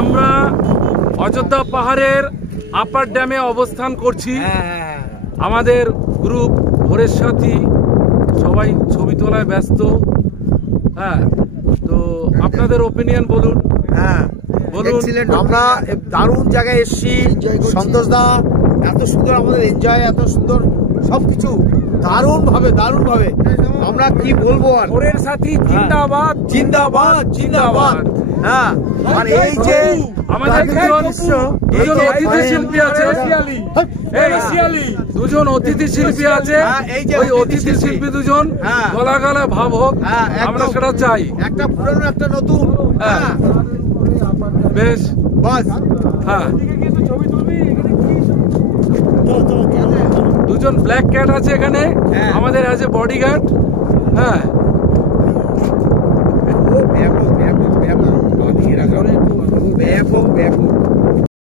আমরা অযোধ্যা পাহাড়ের আপার ড্যামে অবস্থান করছি। আমাদের গ্রুপ ভোরের সাথী সবাই ছবি তোলায় ব্যস্ত। হ্যাঁ, তো আপনাদের ওপিনিয়ন বলুন। বলুন। আমরা দারুণ জায়গায় এসেছি। সন্তোষ দা এত সুন্দর আমাদের এনজয়, এত সুন্দর সবকিছু দারুণ ভাবে আমরা কি বলবো আর। ভোরের সাথী জিন্দাবাদ জিন্দাবাদ জিন্দাবাদ। হ্যাঁ, আর এই যে আমাদের দুজন অতিথি শিল্পী আছে, দুজন অতিথি শিল্পী আছে। ওই অতিথি শিল্পী দুজন গলা গলা ভাব হোক, আমরা সেটা চাই। একটা পুরনো একটা নতুন। বেশ, বাস। হ্যাঁ, দুজন ব্ল্যাক ক্যাট আছে এখানে আমাদের অ্যাজ এ বডিগার্ড। হ্যাঁ, ব্যাপক ব্যাপক ব্যাপক ব্যাপক ব্যাপক।